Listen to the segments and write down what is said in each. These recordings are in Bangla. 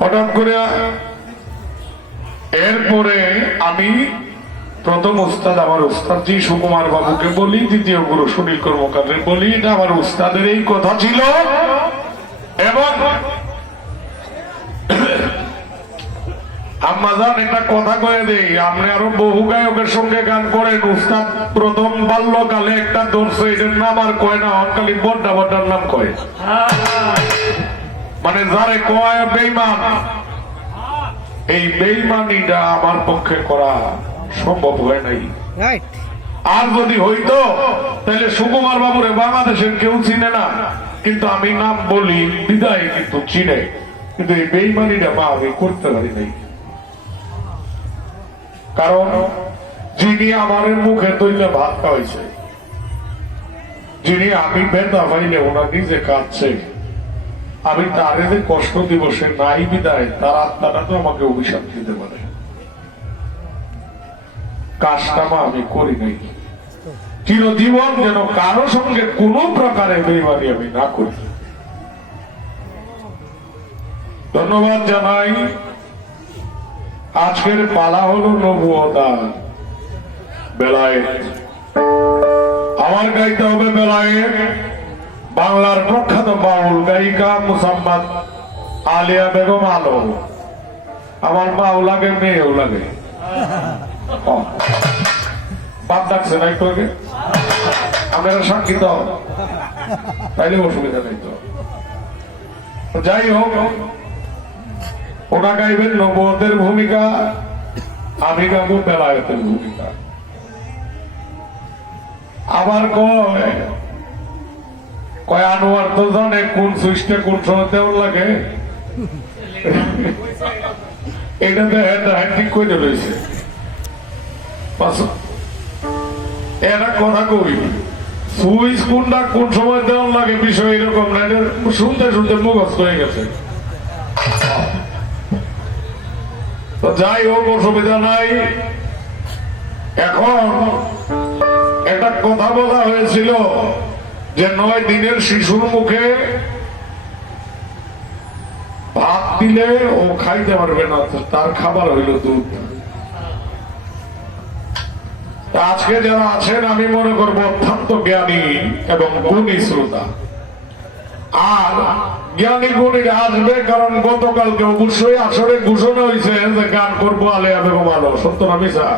হঠাৎ করে এরপরে আমি প্রথম উস্তাদ আমার উস্তাদ জি সুকুমার বাবুকে বলি, দ্বিতীয় গুরু সুনীল কর্মকারের বলি, এটা আমার উস্তাদের এই কথা ছিল। এবং একটা কথা কয়ে দেই, আপনি আরও বহু গায়কের সঙ্গে গান করেন, উস্তাদ প্রথম বাল্যকালে একটা নাম আর কয় না নাম মানে যারে কয় বেইমান এই বেইমানিটা আমার পক্ষে করা সম্ভব হয় নাই। আর যদি হইতো তাহলে সুকুমার বাবুরে বাংলাদেশের কেউ চিনে না। কিন্তু আমি নাম বলি বিদায় কিন্তু চিনে। কিন্তু এই বেইমানিটা মা আমি করতে পারি নাই। কারণ যিনি আমার মুখে তৈলে ভাত খাওয়াইছে যিনি আমি বেতা পাইলে ওনার নিজে কাঁদছে। আমি তারে কষ্ট দিব, সে নাই বিদায়। তার আত্মাটা তো আমাকে অভিশাপ দিতে পারে। কাজটা মা আমি করি নাই। চিরজীবন যেন কারও সঙ্গে কোনো প্রকারে বেইমানি আমি না করি। ধন্যবাদ জানাই। আজকের পালা হলো নবুয়তার বেলায় আমার গাইতে হবে বেলায় বাংলার প্রখ্যাত বাউল গায়িকা মুসাম্মদ আলিয়া বেগম আলো আমার মাও লাগে, মেয়েও লাগে। বাপ ডাকছে নাই তো আগে? আপনারা সাক্ষী তাইলে অসুবিধা নেই তো। যাই হোক, ওনা গাইবেন নবদের ভূমিকা, আমি গাবো বেলায়তের ভূমিকা। আবার কয় কয় আনোয়ার তো জানে কোন সুইচটা কোন সময়তে ওর লাগে? করে রয়েছে। এরা কথা সুইচ কোনটা কোন সময় লাগে বিষয় এরকম এটা শুনতে শুনতে মুখস্থ হয়ে গেছে। তো যাই হোক, অসুবিধা নাই। এখন একটা কথা বলা হয়েছিল। যে নয় দিনের শিশুর মুখে ভাত দিলে ও খাইতে পারবে না তার খাবার হইল দুধ। আজকে যারা আছেন, আমি মনে করব অত্যন্ত জ্ঞানী এবং গুণী শ্রোতা। আর জ্ঞানী গুণীরা আসবে কারণ গতকালকে অবশ্যই আসরে ঘোষণা হয়েছে যে গান করব আলে বেগম আলো সত্য না মিশা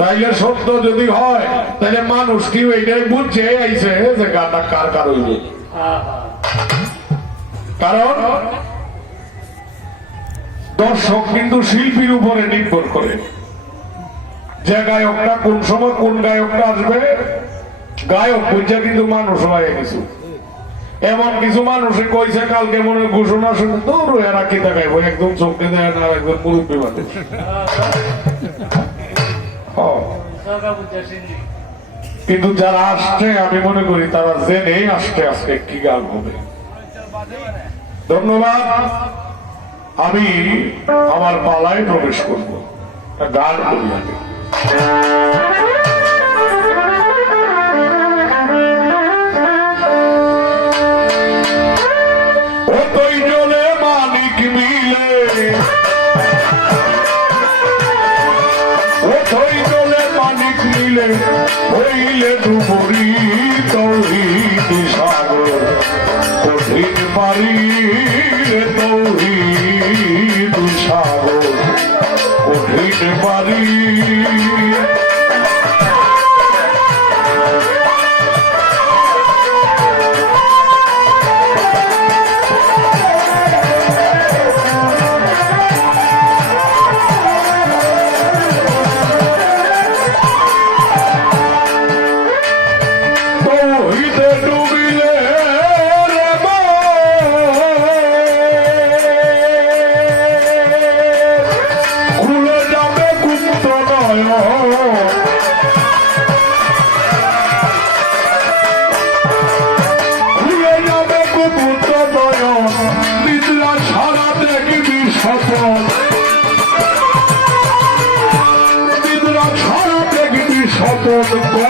তাইলে সত্য যদি হয় তাহলে মানুষ কি বুঝছে আইছে যে কার কার কারণ দর্শক কিন্তু শিল্পীর উপরে নির্ভর করে। যে গায়কটা কোন সময় কোন গায়কটা আসবে, গায়ক বুঝছে কিন্তু মানুষ হয়ে কিছু। এমন কিছু মানুষে কইছে, কালকে মনে ঘোষণা শুনে দূর এরা কি দেখাইবো একদম চোখে দেয় না, একদম মুরব্বী মানুষ। হ্যাঁ। কিন্তু যারা আসছে, আমি মনে করি তারা জেনে আসছে আজকে কি গান হবে। ধন্যবাদ। আমি আমার পালায় প্রবেশ করব। গান করি আগে কঠিন পারি তৌহিদ সাগর কঠিন পারি। তৌহিদে ডুবিলে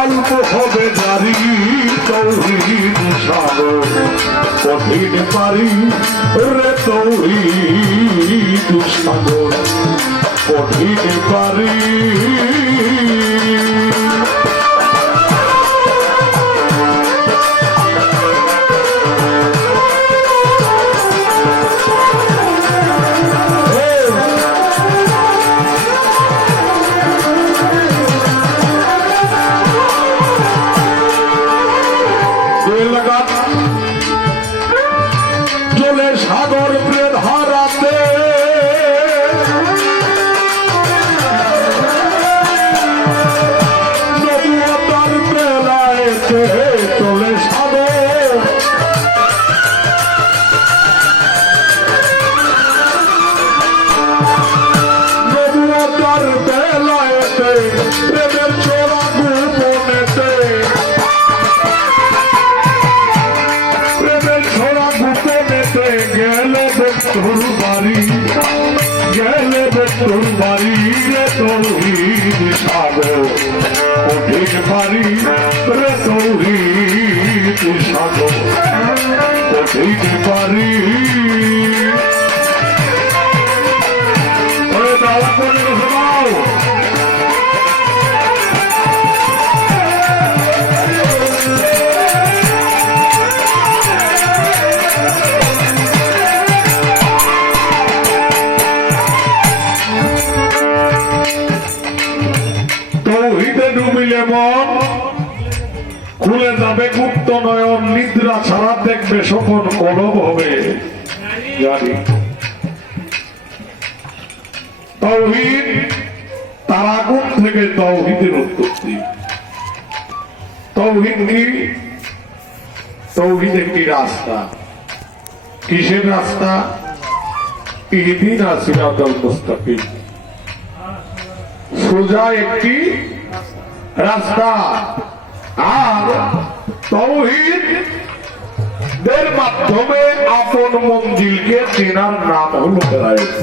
গল্প হবে নারী তৌহিদ সাগর কঠিন পারি রে সাগর কঠিন পারি দুই লাগাত বাড়ি রে তৌহিদ সাগর কঠিন বাড়ি খুলে যাবে গুপ্ত নয়ন, নিদ্রা ছাড়া দেখবে সপন কলব হবে। তৌহিদ, তার আগুন থেকে তৌহিদের উৎপত্তি। তৌহিদ কি? তৌহিদ একটি রাস্তা? কিসের রাস্তা? ইহদিন সিরাতাল মুস্তাকিম। সোজা একটি রাস্তা। মাধ্যমে আপন মঞ্জিলকে চেনার নাম হলো হেদায়েত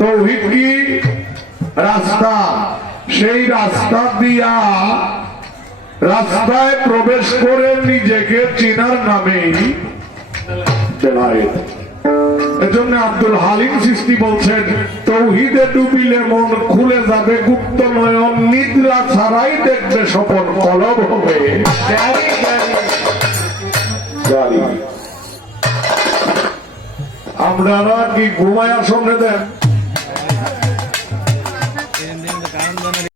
তৌহিদ কি? রাস্তা। সেই রাস্তা দিয়া রাস্তায় প্রবেশ করে নিজেকে চেনার বেলায়েত এজন্য আব্দুল হালিম সৃষ্টি বলছেন, তৌহিদে ডুবিলে মন খুলে যাবে, গুপ্ত নয়ন নিদ্রা ছাড়াই দেখবে সপন কলব হবে। জানি। আপনারা কি ঘুমায় সামনে দেন